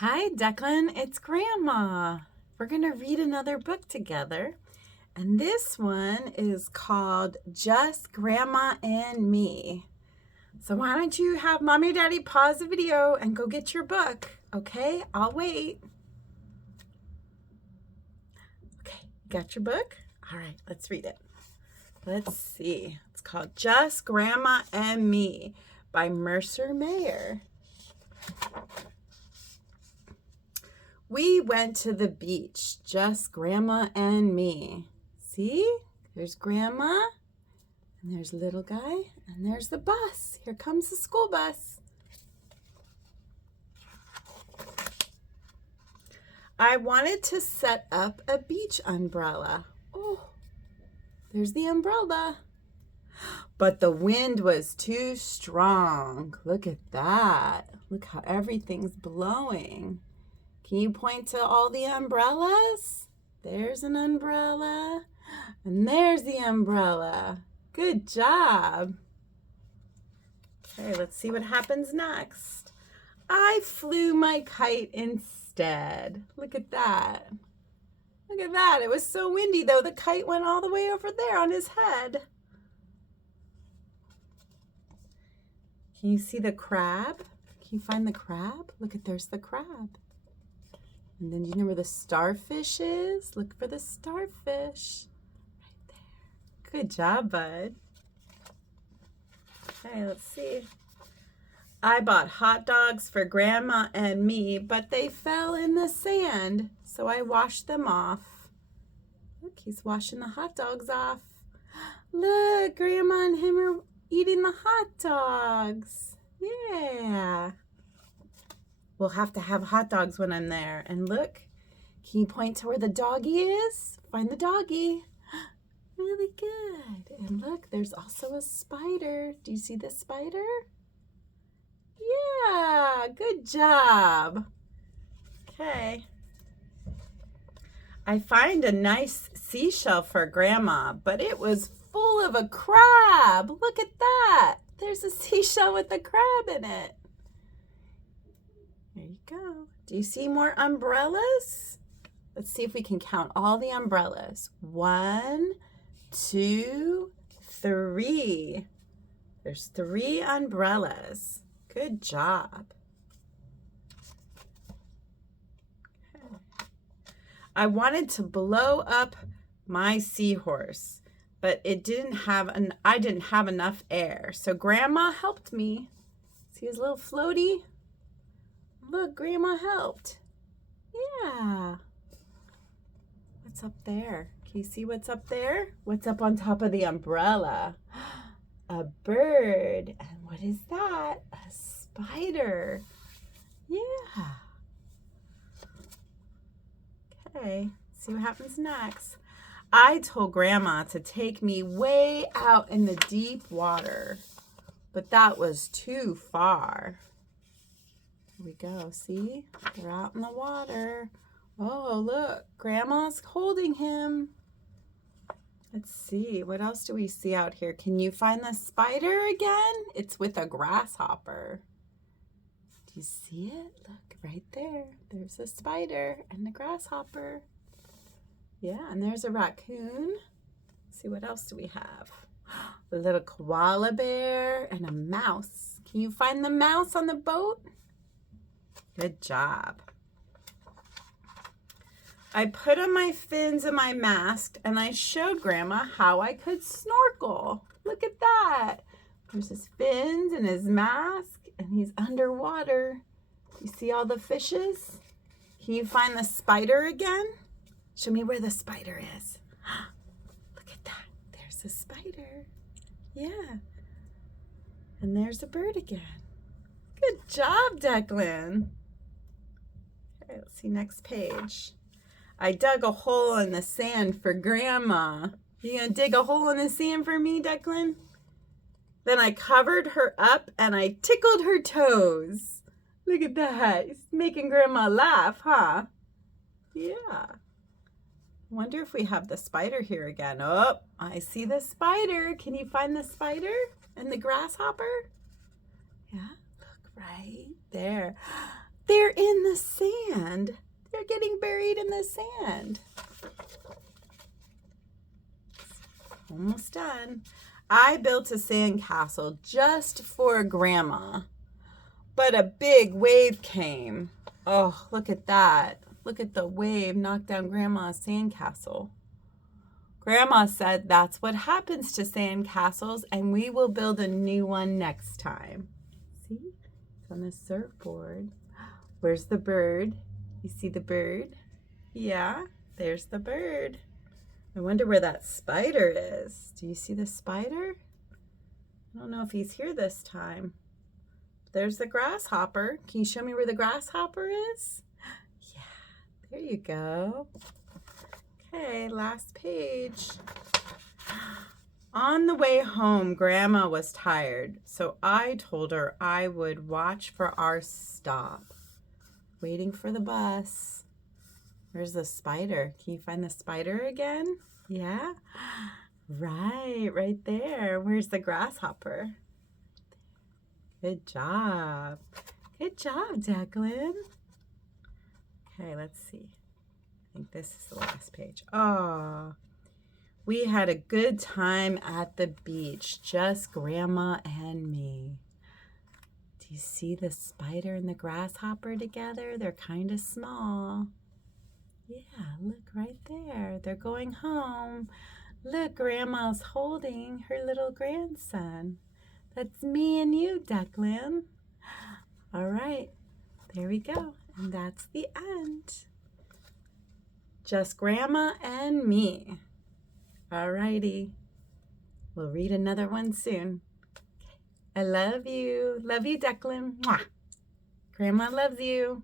Hi, Declan. It's Grandma. We're going to read another book together. And this one is called Just Grandma and Me. So why don't you have Mommy or Daddy pause the video and go get your book, okay? I'll wait. Okay, got your book? All right, let's read it. Let's see. It's called Just Grandma and Me by Mercer. We went to the beach, just Grandma and me. See? There's Grandma, and there's little guy, and there's the bus. Here comes the school bus. I wanted to set up a beach umbrella. Oh, there's the umbrella. But the wind was too strong. Look at that. Look how everything's blowing. Can you point to all the umbrellas? There's an umbrella, and there's the umbrella. Good job. Okay, let's see what happens next. I flew my kite instead. Look at that. Look at that. It was so windy, though. The kite went all the way over there on his head. Can you see the crab? Can you find the crab? Look at, there's the crab. And then do you know where the starfish is? Look for the starfish. Right there. Good job, bud. Okay, let's see. I bought hot dogs for Grandma and me, but they fell in the sand, so I washed them off. Look, he's washing the hot dogs off. Look, Grandma and him are eating the hot dogs. Yeah. We'll have to have hot dogs when I'm there. And look, can you point to where the doggy is? Find the doggy. Really good. And look, there's also a spider. Do you see the spider? Yeah, good job. Okay. I find a nice seashell for Grandma, but it was full of a crab. Look at that. There's a seashell with a crab in it. There you go. Do you see more umbrellas? Let's see if we can count all the umbrellas. 1, 2, 3. There's 3 umbrellas. Good job. Okay. I wanted to blow up my seahorse, but I didn't have enough air. So Grandma helped me. See his little floaty? Look, Grandma helped. Yeah. What's up there? Can you see what's up there? What's up on top of the umbrella? A bird. And what is that? A spider. Yeah. Okay, see what happens next. I told Grandma to take me way out in the deep water, but that was too far. Here we go, see? They're out in the water. Oh, look, Grandma's holding him. Let's see, what else do we see out here? Can you find the spider again? It's with a grasshopper. Do you see it? Look, right there. There's a spider and a grasshopper. Yeah, and there's a raccoon. Let's see, what else do we have? A little koala bear and a mouse. Can you find the mouse on the boat? Good job. I put on my fins and my mask, and I showed Grandma how I could snorkel. Look at that. There's his fins and his mask, and he's underwater. You see all the fishes? Can you find the spider again? Show me where the spider is. Look at that. There's the spider. Yeah. And there's a bird again. Good job, Declan. Okay, let's see next page. I dug a hole in the sand for Grandma. You gonna dig a hole in the sand for me, Declan? Then I covered her up and I tickled her toes. Look at that. It's making Grandma laugh, huh? Yeah. Wonder if we have the spider here again. Oh, I see the spider. Can you find the spider and the grasshopper? Yeah, look right there. They're in the sand. They're getting buried in the sand. Almost done. I built a sand castle just for Grandma, but a big wave came. Oh, look at that. Look at the wave knock down Grandma's sandcastle. Grandma said that's what happens to sandcastles, and we will build a new one next time. See? It's on the surfboard. Where's the bird? You see the bird? Yeah, there's the bird. I wonder where that spider is. Do you see the spider? I don't know if he's here this time. There's the grasshopper. Can you show me where the grasshopper is? Yeah, there you go. Okay, last page. On the way home, Grandma was tired, so I told her I would watch for our stop. Waiting for the bus. Where's the spider? Can you find the spider again? Yeah? Right there. Where's the grasshopper? Good job. Good job, Declan. Okay, let's see. I think this is the last page. Oh, we had a good time at the beach, just Grandma and me. Do you see the spider and the grasshopper together? They're kind of small. Yeah, look right there. They're going home. Look, Grandma's holding her little grandson. That's me and you, Declan. All right, there we go. And that's the end. Just Grandma and me. All righty. We'll read another one soon. I love you. Love you, Declan. Mwah. Grandma loves you.